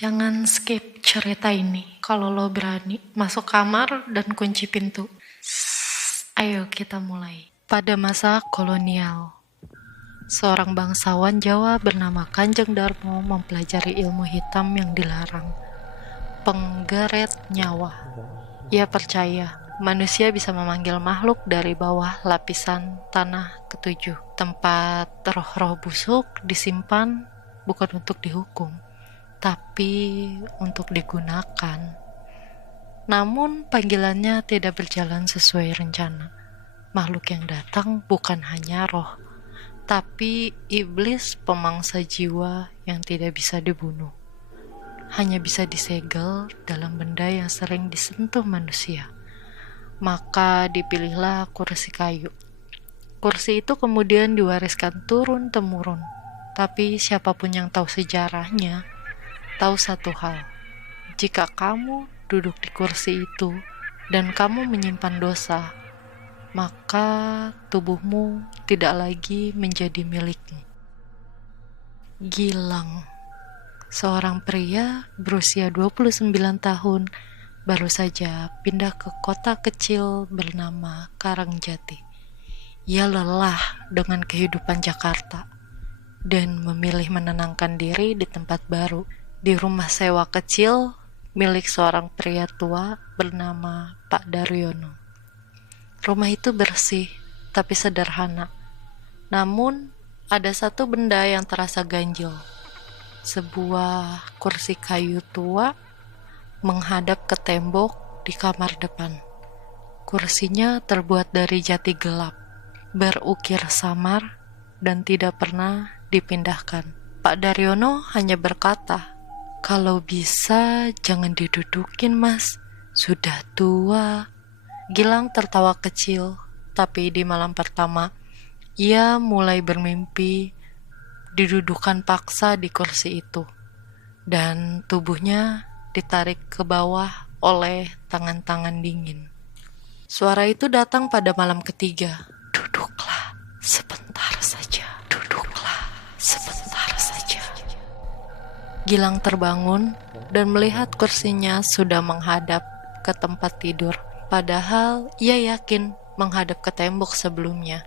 Jangan skip cerita ini. Kalau lo berani, masuk kamar dan kunci pintu. Ayo kita mulai. Pada masa kolonial, seorang bangsawan Jawa bernama Kanjeng Darmo mempelajari ilmu hitam yang dilarang, penggeret nyawa. Ia percaya manusia bisa memanggil makhluk dari bawah lapisan tanah ketujuh. Tempat roh-roh busuk disimpan bukan untuk dihukum, tapi untuk digunakan. Namun panggilannya tidak berjalan sesuai rencana. Makhluk yang datang bukan hanya roh, tapi iblis pemangsa jiwa yang tidak bisa dibunuh. Hanya bisa disegel dalam benda yang sering disentuh manusia. Maka dipilihlah kursi kayu. Kursi itu kemudian diwariskan turun-temurun. Tapi siapapun yang tahu sejarahnya, tahu satu hal. Jika kamu duduk di kursi itu dan kamu menyimpan dosa, maka tubuhmu tidak lagi menjadi milikmu. Gilang, seorang pria berusia 29 tahun, baru saja pindah ke kota kecil bernama Karangjati. Ia lelah dengan kehidupan Jakarta dan memilih menenangkan diri di tempat baru, di rumah sewa kecil milik seorang pria tua bernama Pak Daryono. Rumah itu bersih, tapi sederhana. Namun, ada satu benda yang terasa ganjil. Sebuah kursi kayu tua menghadap ke tembok di kamar depan. Kursinya terbuat dari jati gelap, berukir samar, dan tidak pernah dipindahkan. Pak Daryono hanya berkata, "Kalau bisa jangan didudukin, Mas. Sudah tua." Gilang tertawa kecil, tapi di malam pertama, ia mulai bermimpi didudukan paksa di kursi itu, dan tubuhnya ditarik ke bawah oleh tangan-tangan dingin. Suara itu datang pada malam ketiga. "Duduklah sebentar saja, duduklah sebentar saja." Gilang terbangun dan melihat kursinya sudah menghadap ke tempat tidur. Padahal ia yakin menghadap ke tembok sebelumnya.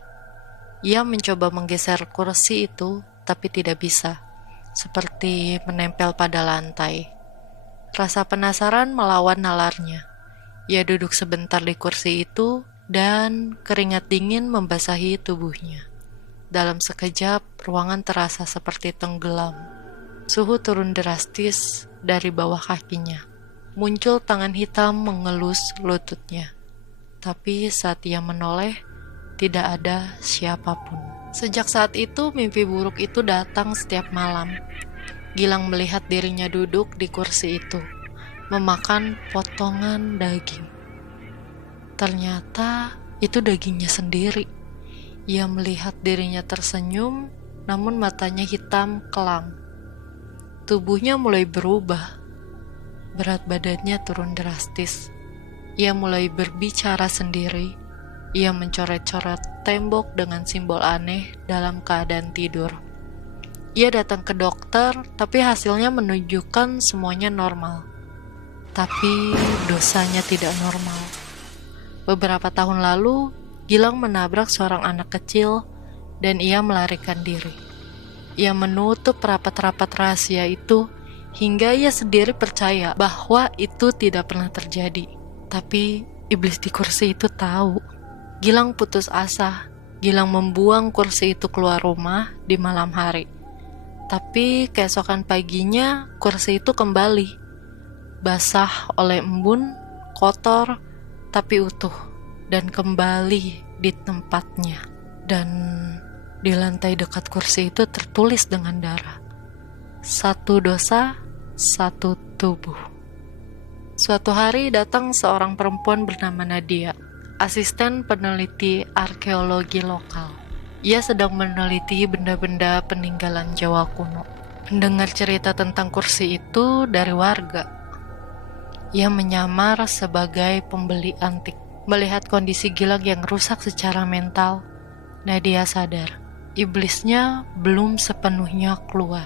Ia mencoba menggeser kursi itu, tapi tidak bisa, seperti menempel pada lantai. Rasa penasaran melawan nalarnya. Ia duduk sebentar di kursi itu, dan keringat dingin membasahi tubuhnya. Dalam sekejap, ruangan terasa seperti tenggelam. Suhu turun drastis dari bawah kakinya. Muncul tangan hitam mengelus lututnya. Tapi saat ia menoleh, tidak ada siapapun. Sejak saat itu, mimpi buruk itu datang setiap malam. Gilang melihat dirinya duduk di kursi itu, memakan potongan daging. Ternyata itu dagingnya sendiri. Ia melihat dirinya tersenyum, namun matanya hitam kelam. Tubuhnya mulai berubah. Berat badannya turun drastis. Ia mulai berbicara sendiri. Ia mencoret-coret tembok dengan simbol aneh dalam keadaan tidur. Ia datang ke dokter, tapi hasilnya menunjukkan semuanya normal. Tapi dosanya tidak normal. Beberapa tahun lalu, Gilang menabrak seorang anak kecil dan ia melarikan diri. Ia menutup rapat-rapat rahasia itu hingga ia sendiri percaya bahwa itu tidak pernah terjadi. Tapi iblis di kursi itu tahu. Gilang putus asa. Gilang membuang kursi itu keluar rumah di malam hari. Tapi keesokan paginya kursi itu kembali. Basah oleh embun, kotor, tapi utuh. Dan kembali di tempatnya. Dan di lantai dekat kursi itu tertulis dengan darah. Satu dosa, satu tubuh. Suatu hari datang seorang perempuan bernama Nadia, asisten peneliti arkeologi lokal. Ia sedang meneliti benda-benda peninggalan Jawa kuno. Mendengar cerita tentang kursi itu dari warga. Ia menyamar sebagai pembeli antik. Melihat kondisi Gilang yang rusak secara mental, Nadia sadar iblisnya belum sepenuhnya keluar.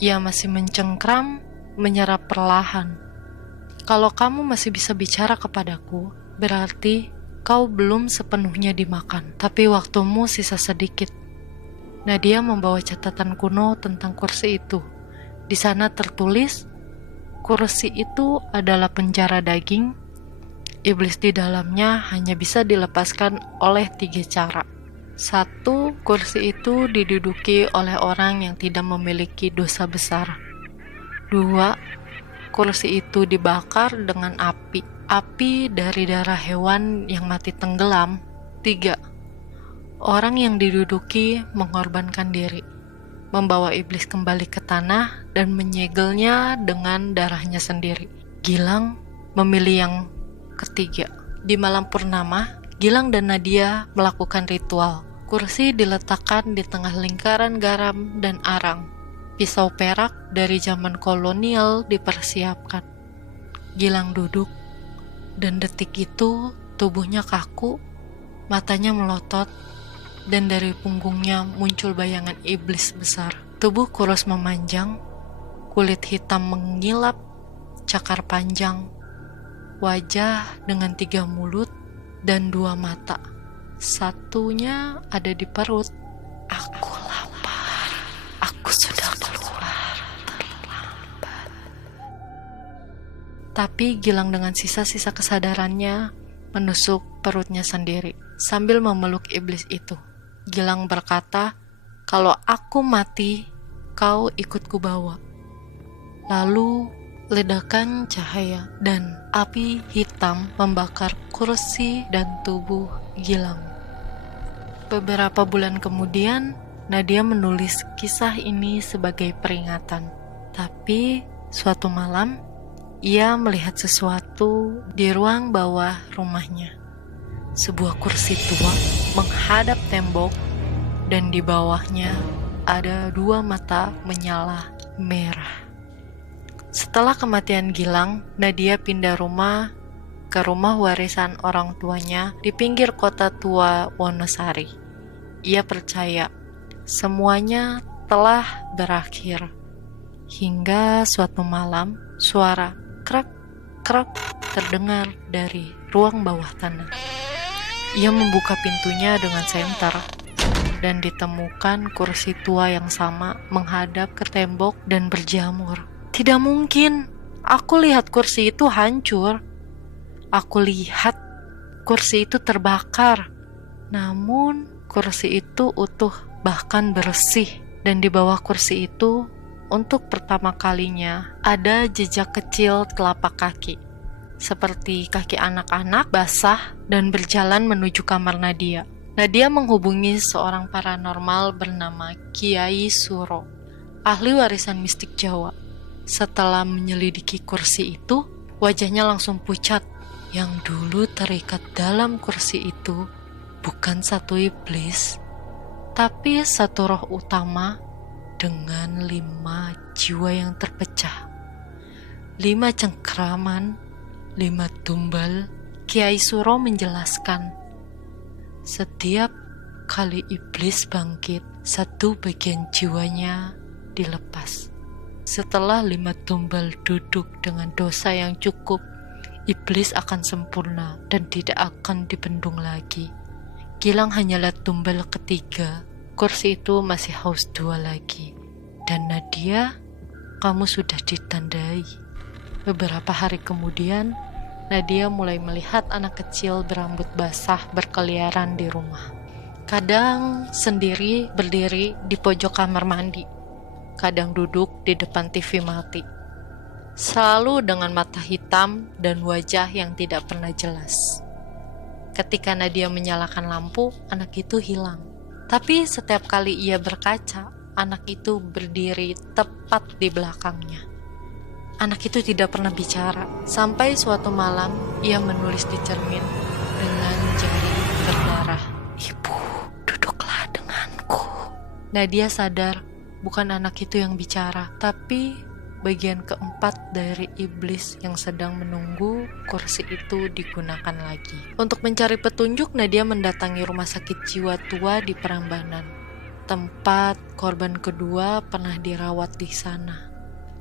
Ia masih mencengkram menyerap perlahan. Kalau kamu masih bisa bicara kepadaku, berarti kau belum sepenuhnya dimakan, tapi waktumu sisa sedikit. Nadia membawa catatan kuno tentang kursi itu. Di sana tertulis, kursi itu adalah penjara daging. Iblis di dalamnya hanya bisa dilepaskan oleh 3 cara. 1. Kursi itu diduduki oleh orang yang tidak memiliki dosa besar. 2. Kursi itu dibakar dengan api dari darah hewan yang mati tenggelam. 3. Orang yang diduduki mengorbankan diri, membawa iblis kembali ke tanah dan menyegelnya dengan darahnya sendiri. Gilang memilih yang ketiga. Di malam purnama, Gilang dan Nadia melakukan ritual. Kursi diletakkan di tengah lingkaran garam dan arang. Pisau perak dari zaman kolonial dipersiapkan. Gilang duduk, dan detik itu tubuhnya kaku, matanya melotot, dan dari punggungnya muncul bayangan iblis besar. Tubuh kurus memanjang, kulit hitam mengilap, cakar panjang, wajah dengan 3 mulut dan 2 mata. Satunya ada di perut. Aku lapar, aku sudah keluar terlambat. Tapi Gilang dengan sisa-sisa kesadarannya menusuk perutnya sendiri sambil memeluk iblis itu. Gilang berkata, "Kalau aku mati, kau ikut kubawa." Lalu ledakan cahaya dan api hitam membakar kursi dan tubuh Gilang. Beberapa bulan kemudian, Nadia menulis kisah ini sebagai peringatan. Tapi suatu malam, ia melihat sesuatu di ruang bawah rumahnya. Sebuah kursi tua menghadap tembok dan di bawahnya ada 2 mata menyala merah. Setelah kematian Gilang, Nadia pindah rumah ke rumah warisan orang tuanya di pinggir kota tua Wonosari. Ia percaya semuanya telah berakhir. Hingga suatu malam, suara krek-krek terdengar dari ruang bawah tanah. Ia membuka pintunya dengan senter dan ditemukan kursi tua yang sama menghadap ke tembok dan berjamur. Tidak mungkin, aku lihat kursi itu hancur. Aku lihat kursi itu terbakar. Namun kursi itu utuh, bahkan bersih. Dan di bawah kursi itu, untuk pertama kalinya, ada jejak kecil telapak kaki. Seperti kaki anak-anak basah dan berjalan menuju kamar Nadia. Nadia menghubungi seorang paranormal bernama Kiai Suro, ahli warisan mistik Jawa. Setelah menyelidiki kursi itu, wajahnya langsung pucat. Yang dulu terikat dalam kursi itu bukan satu iblis, tapi satu roh utama dengan 5 jiwa yang terpecah. 5 cengkraman, 5 tumbal. Kiai Suro menjelaskan, setiap kali iblis bangkit, 1 bagian jiwanya dilepas. Setelah 5 tumbal duduk dengan dosa yang cukup, iblis akan sempurna dan tidak akan dibendung lagi. Gilang hanya lihat tumbal ketiga, kursi itu masih haus 2 lagi. Dan Nadia, kamu sudah ditandai. Beberapa hari kemudian, Nadia mulai melihat anak kecil berambut basah berkeliaran di rumah. Kadang sendiri berdiri di pojok kamar mandi, kadang duduk di depan TV mati. Selalu dengan mata hitam dan wajah yang tidak pernah jelas. Ketika Nadia menyalakan lampu, anak itu hilang. Tapi setiap kali ia berkaca, anak itu berdiri tepat di belakangnya. Anak itu tidak pernah bicara, sampai suatu malam ia menulis di cermin dengan jari berdarah, "Ibu, duduklah denganku." Nadia sadar bukan anak itu yang bicara, tapi bagian keempat dari iblis yang sedang menunggu kursi itu digunakan lagi. Untuk mencari petunjuk, Nadia mendatangi rumah sakit jiwa tua di Prambanan, tempat korban kedua pernah dirawat di sana.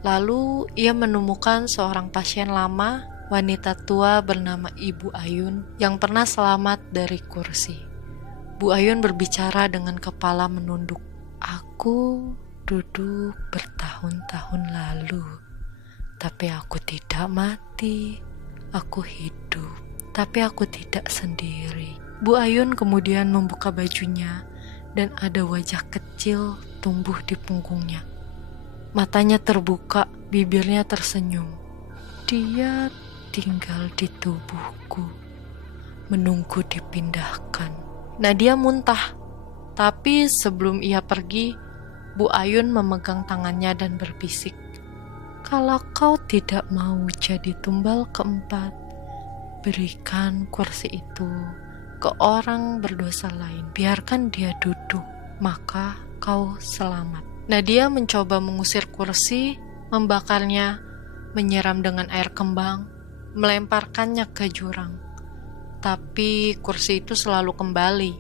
Lalu ia menemukan seorang pasien lama, wanita tua bernama Ibu Ayun yang pernah selamat dari kursi. Bu Ayun berbicara dengan kepala menunduk. Aku duduk bertahun-tahun lalu, tapi aku tidak mati. Aku hidup, tapi aku tidak sendiri. Bu Ayun kemudian membuka bajunya dan ada wajah kecil tumbuh di punggungnya. Matanya terbuka, bibirnya tersenyum. Dia tinggal di tubuhku, menunggu dipindahkan. Nadia muntah, tapi sebelum ia pergi, Bu Ayun memegang tangannya dan berbisik, "Kalau kau tidak mau jadi tumbal keempat, berikan kursi itu ke orang berdosa lain. Biarkan dia duduk, maka kau selamat." Nadia mencoba mengusir kursi, membakarnya, menyiram dengan air kembang, melemparkannya ke jurang. Tapi kursi itu selalu kembali,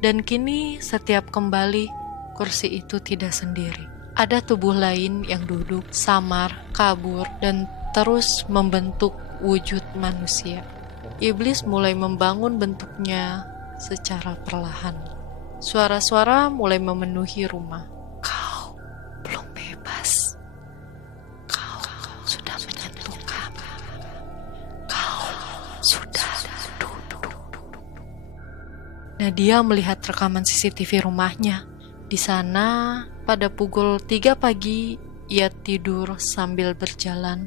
dan kini setiap kembali, kursi itu tidak sendiri. Ada tubuh lain yang duduk, samar, kabur, dan terus membentuk wujud manusia. Iblis mulai membangun bentuknya secara perlahan. Suara-suara mulai memenuhi rumah. "Kau belum bebas. Kau sudah menyentuh kami. Kau sudah duduk." Nadia melihat rekaman CCTV rumahnya. Di sana, pada pukul 3 pagi, ia tidur sambil berjalan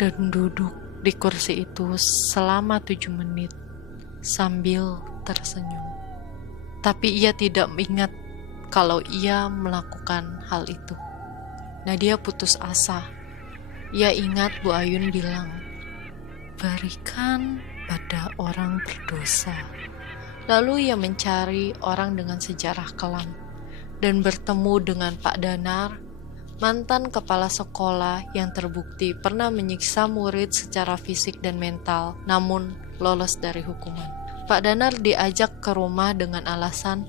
dan duduk di kursi itu selama 7 menit sambil tersenyum. Tapi ia tidak ingat kalau ia melakukan hal itu. Nadia putus asa. Ia ingat Bu Ayun bilang, "Berikan pada orang berdosa." Lalu ia mencari orang dengan sejarah kelam dan bertemu dengan Pak Danar, mantan kepala sekolah yang terbukti pernah menyiksa murid secara fisik dan mental, namun lolos dari hukuman. Pak Danar diajak ke rumah dengan alasan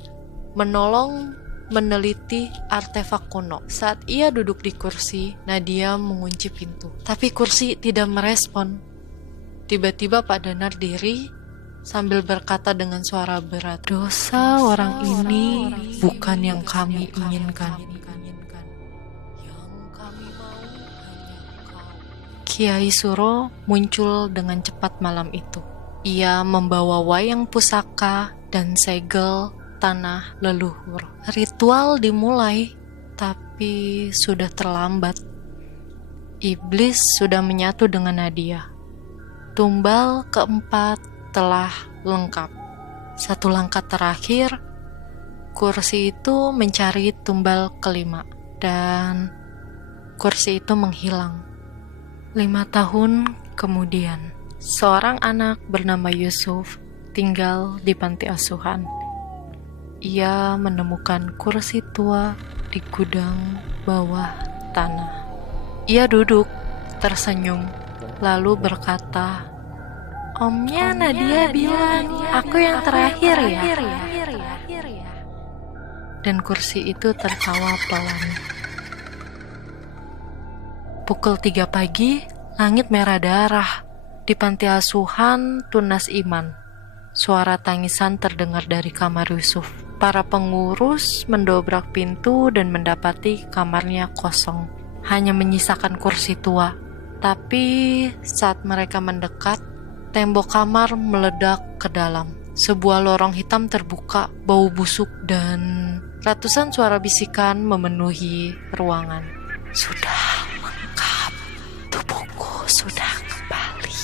menolong meneliti artefak kuno. Saat ia duduk di kursi, Nadia mengunci pintu. Tapi kursi tidak merespon. Tiba-tiba Pak Danar diri sambil berkata dengan suara berat, "Dosa orang ini bukan yang kami inginkan. Yang kami mau hanya kau." Kiai Suro muncul dengan cepat malam itu. Ia membawa wayang pusaka dan segel tanah leluhur. Ritual dimulai, tapi sudah terlambat. Iblis sudah menyatu dengan Nadia. Tumbal keempat telah lengkap. Satu langkah terakhir, kursi itu mencari tumbal kelima, dan kursi itu menghilang. 5 tahun kemudian, seorang anak bernama Yusuf tinggal di panti asuhan. Ia menemukan kursi tua di gudang bawah tanah. Ia duduk, tersenyum, lalu berkata, "Omnya Nadia bilang aku yang terakhir ya." Dan kursi itu tertawa pelan. Pukul 3 pagi, langit merah darah. Di panti asuhan Tunas Iman, suara tangisan terdengar dari kamar Yusuf. Para pengurus mendobrak pintu dan mendapati kamarnya kosong, hanya menyisakan kursi tua. Tapi saat mereka mendekat, tembok kamar meledak ke dalam. Sebuah lorong hitam terbuka, bau busuk, dan ratusan suara bisikan memenuhi ruangan. "Sudah lengkap, tubuhku sudah kembali."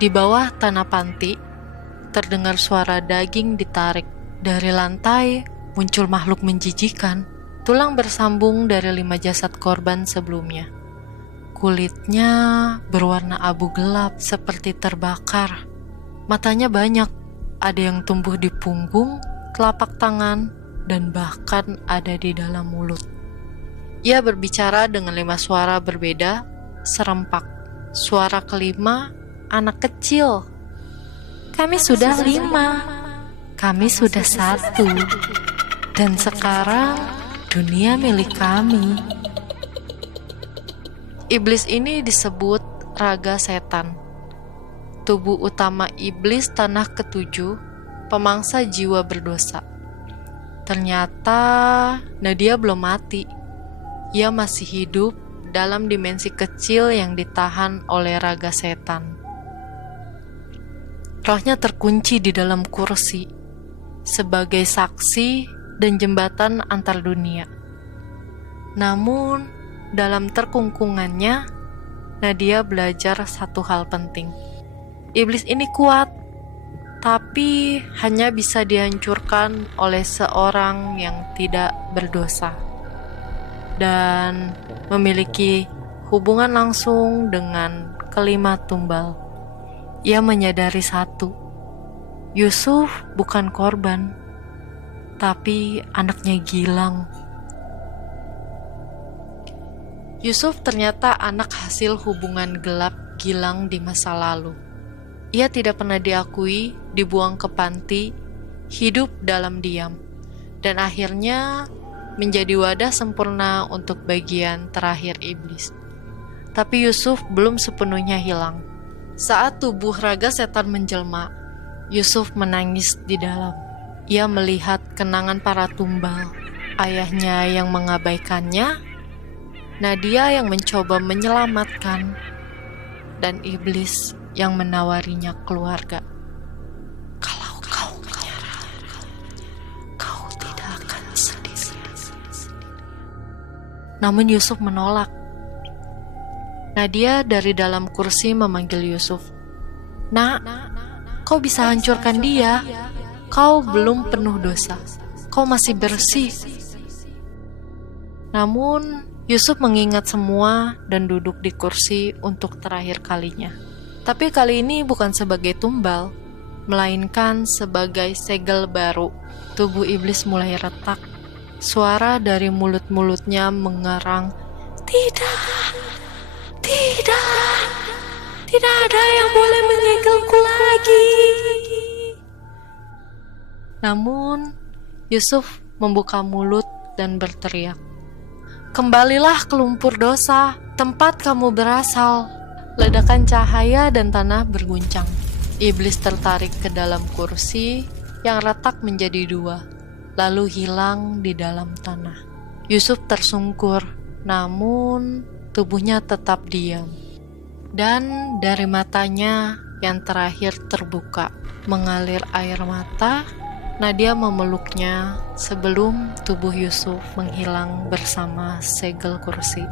Di bawah tanah panti, terdengar suara daging ditarik. Dari lantai, muncul makhluk menjijikan. Tulang bersambung dari 5 jasad korban sebelumnya. Kulitnya berwarna abu gelap seperti terbakar. Matanya banyak, ada yang tumbuh di punggung, telapak tangan, dan bahkan ada di dalam mulut. Ia berbicara dengan 5 suara berbeda, serempak. Suara kelima, anak kecil. "Kami sudah 5, kami sudah 1, dan sekarang dunia milik kami." Iblis ini disebut raga setan. Tubuh utama iblis tanah ketujuh, pemangsa jiwa berdosa. Ternyata Nadia belum mati. Ia masih hidup dalam dimensi kecil yang ditahan oleh raga setan. Rohnya terkunci di dalam kursi sebagai saksi dan jembatan antar dunia. Namun, dalam terkungkungannya, Nadia belajar satu hal penting. Iblis ini kuat, tapi hanya bisa dihancurkan oleh seorang yang tidak berdosa dan memiliki hubungan langsung dengan kelima tumbal. Ia menyadari satu, Yusuf bukan korban, tapi anaknya Gilang. Yusuf ternyata anak hasil hubungan gelap Gilang di masa lalu. Ia tidak pernah diakui, dibuang ke panti, hidup dalam diam, dan akhirnya menjadi wadah sempurna untuk bagian terakhir iblis. Tapi Yusuf belum sepenuhnya hilang. Saat tubuh raga setan menjelma, Yusuf menangis di dalam. Ia melihat kenangan para tumbal, ayahnya yang mengabaikannya, Nadia yang mencoba menyelamatkan, dan iblis yang menawarinya keluarga. Kalau kau menyerah, kau tidak akan sendiri. Namun Yusuf menolak. Nadia dari dalam kursi memanggil Yusuf. Nak, kau bisa hancurkan dia. Kau belum penuh dosa. Kau masih bersih. Namun Yusuf mengingat semua dan duduk di kursi untuk terakhir kalinya. Tapi kali ini bukan sebagai tumbal, melainkan sebagai segel baru. Tubuh iblis mulai retak. Suara dari mulut-mulutnya mengerang, "Tidak, tidak, tidak ada yang boleh menyegelku lagi." Namun, Yusuf membuka mulut dan berteriak, "Kembalilah ke lumpur dosa, tempat kamu berasal." Ledakan cahaya dan tanah berguncang. Iblis tertarik ke dalam kursi yang retak menjadi dua, lalu hilang di dalam tanah. Yusuf tersungkur, namun tubuhnya tetap diam. Dan dari matanya yang terakhir terbuka, mengalir air mata. Nadia memeluknya sebelum tubuh Yusuf menghilang bersama segel kursi.